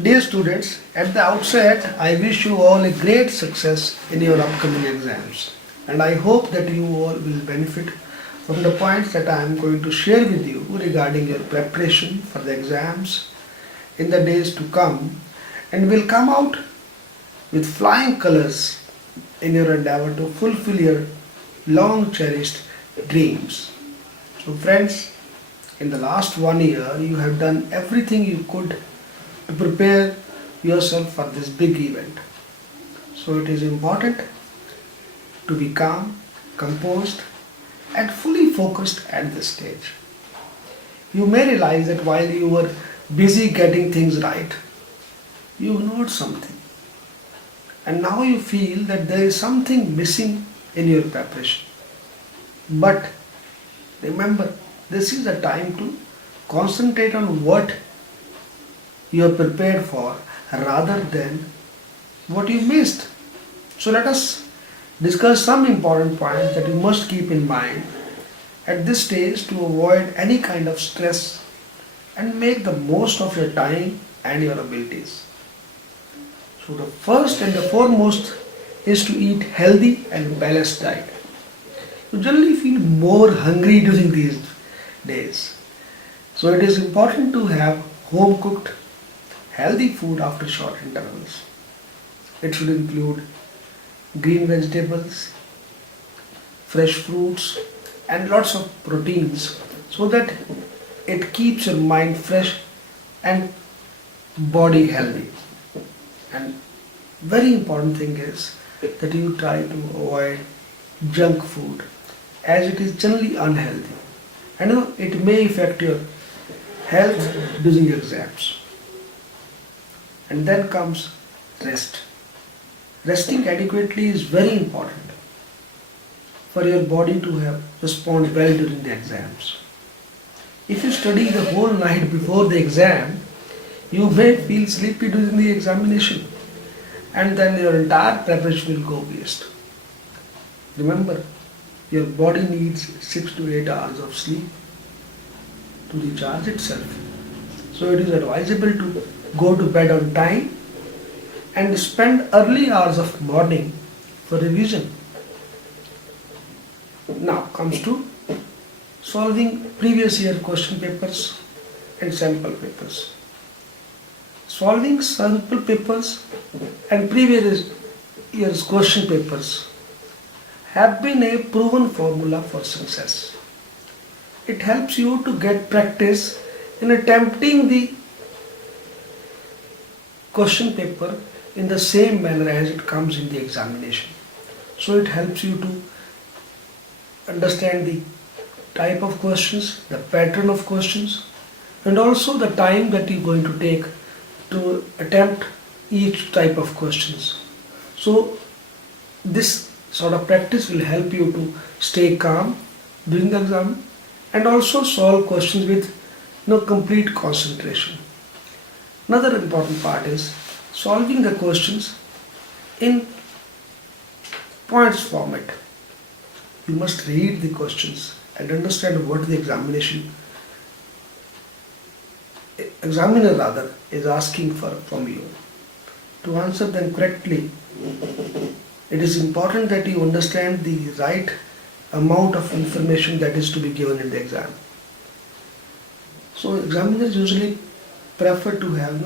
Dear students, at the outset, I wish you all a great success in your upcoming exams. And I hope that you all will benefit from the points that I am going to share with you regarding your preparation for the exams in the days to come and will come out with flying colors in your endeavor to fulfill your long cherished dreams. So, friends, in the last 1 year, you have done everything you could to prepare yourself for this big event. So, it is important to be calm, composed, and fully focused at this stage. You may realize that while you were busy getting things right, you ignored something, and now you feel that there is something missing in your preparation. But remember, this is a time to concentrate on what you are prepared for rather than what you missed. So let us discuss some important points that you must keep in mind at this stage to avoid any kind of stress and make the most of your time and your abilities. So the first and the foremost is to eat healthy and balanced diet. You generally feel more hungry during these days. So it is important to have home cooked healthy food after short intervals. It should include green vegetables, fresh fruits, and lots of proteins so that it keeps your mind fresh and body healthy. And very important thing is that you try to avoid junk food as it is generally unhealthy. I know it may affect your health during exams. And then comes rest. Resting adequately is very important for your body to have respond well during the exams. If you study the whole night before the exam, you may feel sleepy during the examination and then your entire preparation will go waste. Remember, your body needs 6 to 8 hours of sleep to recharge itself. So it is advisable to go to bed on time and spend early hours of morning for revision. Now comes to solving previous year question papers and sample papers. Solving sample papers and previous year's question papers have been a proven formula for success. It helps you to get practice in attempting the question paper in the same manner as it comes in the examination. So it helps you to understand the type of questions, the pattern of questions, and also the time that you're going to take to attempt each type of questions. So this sort of practice will help you to stay calm during the exam and also solve questions with complete concentration. Another important part is solving the questions in points format. You must read the questions and understand what the examiner rather is asking for from you. To answer them correctly, it is important that you understand the right amount of information that is to be given in the exam. So examiners usually prefer to have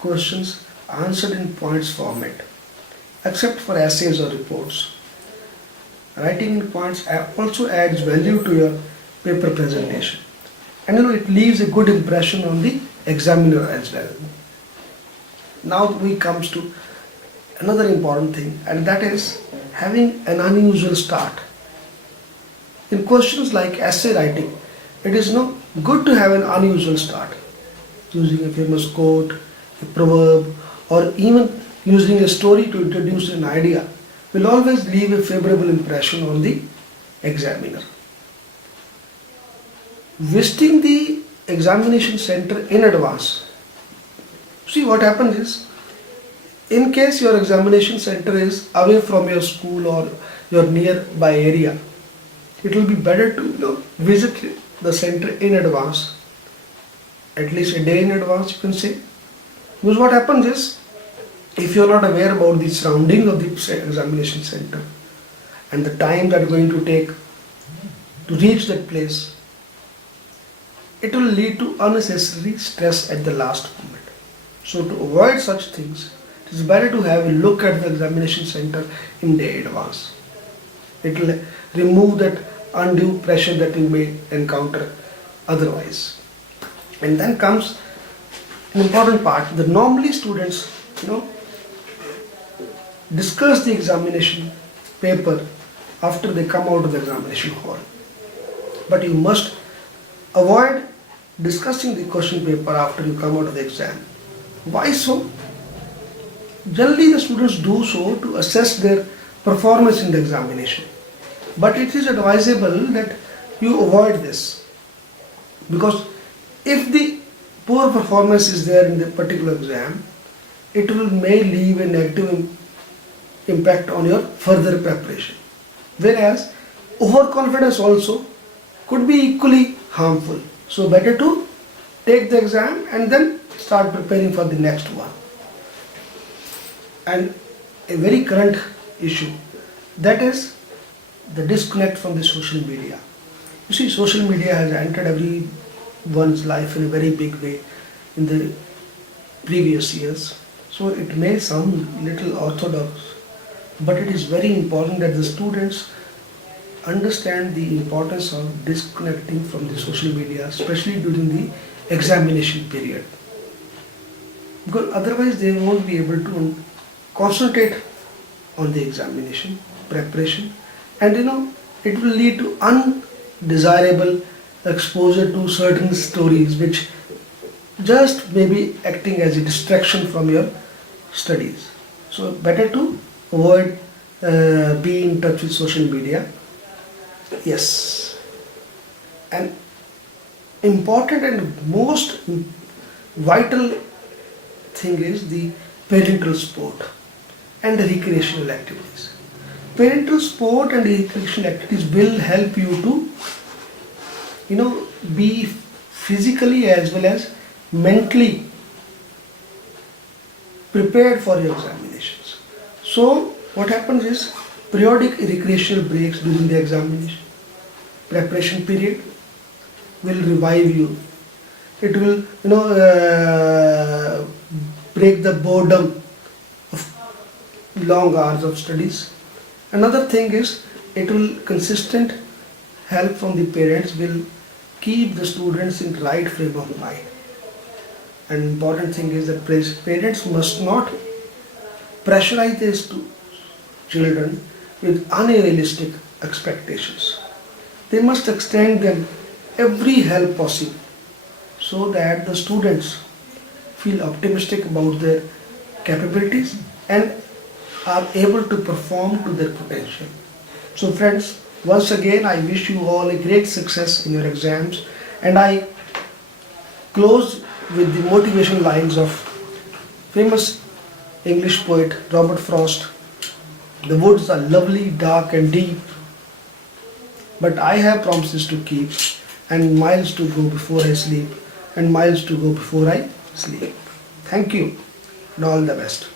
questions answered in points format, except for essays or reports. Writing in points also adds value to your paper presentation, and it leaves a good impression on the examiner as well. Now we comes to another important thing, and that is having an unusual start. In questions like essay writing, it is good to have an unusual start, using a famous quote, a proverb, or even using a story to introduce an idea will always leave a favorable impression on the examiner. Visiting the examination center in advance. See, what happens is, in case your examination center is away from your school or your nearby area, it will be better to visit the center in advance, at least a day in advance you can say, Because what happens is, if you are not aware about the surroundings of the examination center and the time that is going to take to reach that place, it will lead to unnecessary stress at the last moment. So to avoid such things, it is better to have a look at the examination center in day advance. It will remove that undue pressure that you may encounter otherwise. And then comes an important part. The normally students, discuss the examination paper after they come out of the examination hall. But you must avoid discussing the question paper after you come out of the exam. Why so? Generally the students do so to assess their performance in the examination. But it is advisable that you avoid this, because if the poor performance is there in the particular exam, it may leave a negative impact on your further preparation. Whereas overconfidence also could be equally harmful. So better to take the exam and then start preparing for the next one. And a very current issue, that is the disconnect from the social media. You see, social media has entered everyone's life in a very big way in the previous years. So it may sound little orthodox, but it is very important that the students understand the importance of disconnecting from the social media, especially during the examination period. Because otherwise they won't be able to concentrate on the examination preparation, and it will lead to undesirable exposure to certain stories which just may be acting as a distraction from your studies. So better to avoid be in touch with social media. Yes, and important and most vital thing is the parental support and recreational activities. Parental support and recreational activities will help you to be physically as well as mentally prepared for your examinations. So what happens is, periodic recreational breaks during the examination preparation period will revive you. It will break the boredom of long hours of studies. Another thing is, it will consistent help from the parents will keep the students in right frame of mind. An important thing is that parents must not pressurize their children with unrealistic expectations. They must extend them every help possible so that the students feel optimistic about their capabilities and are able to perform to their potential. So friends, once again I wish you all a great success in your exams, and I close with the motivation lines of famous English poet Robert Frost. The woods are lovely, dark and deep, but I have promises to keep, and miles to go before I sleep, and miles to go before I sleep. Thank you and all the best.